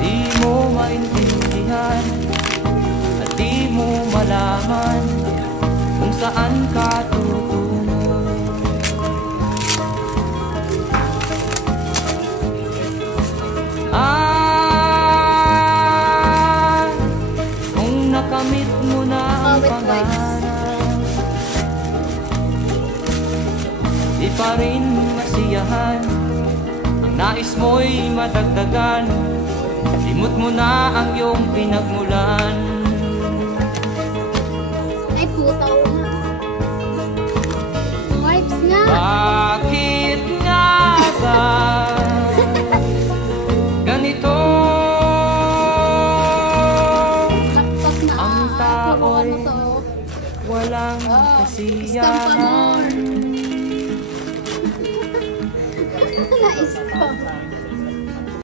Di mo maintindihan at di mo malaman kung saan ka tutungo. Kung nakamit mo na ang pangarap, di pa rin masiyahan. Ang nais mo'y madagdagan, limot mo na ang iyong pinagmulan. Ay, putaw na. Wipes nga.